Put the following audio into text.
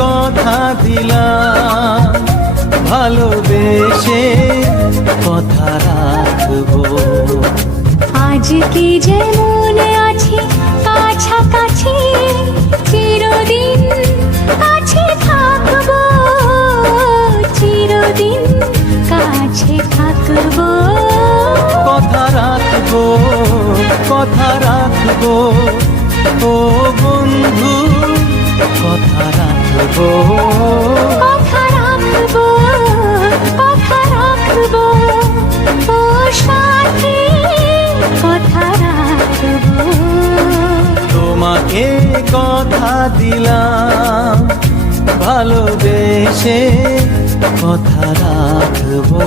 কথা দিলাম, ভালোবেসে কথা রাখবো। আজকে যেমন আছি কাছাকাছি, চিরদিন কাছে থাকবো, চিরদিন কাছে থাকবো। কথা রাখবো, কথা রাখবো, ও বন্ধু কথা রাখবো। কথা রাখবো, কথা রাখবো, ও সাথী কথা রাখবো। তোমাকে কথা দিলাম, ভালোবেসে কথা রাখবো।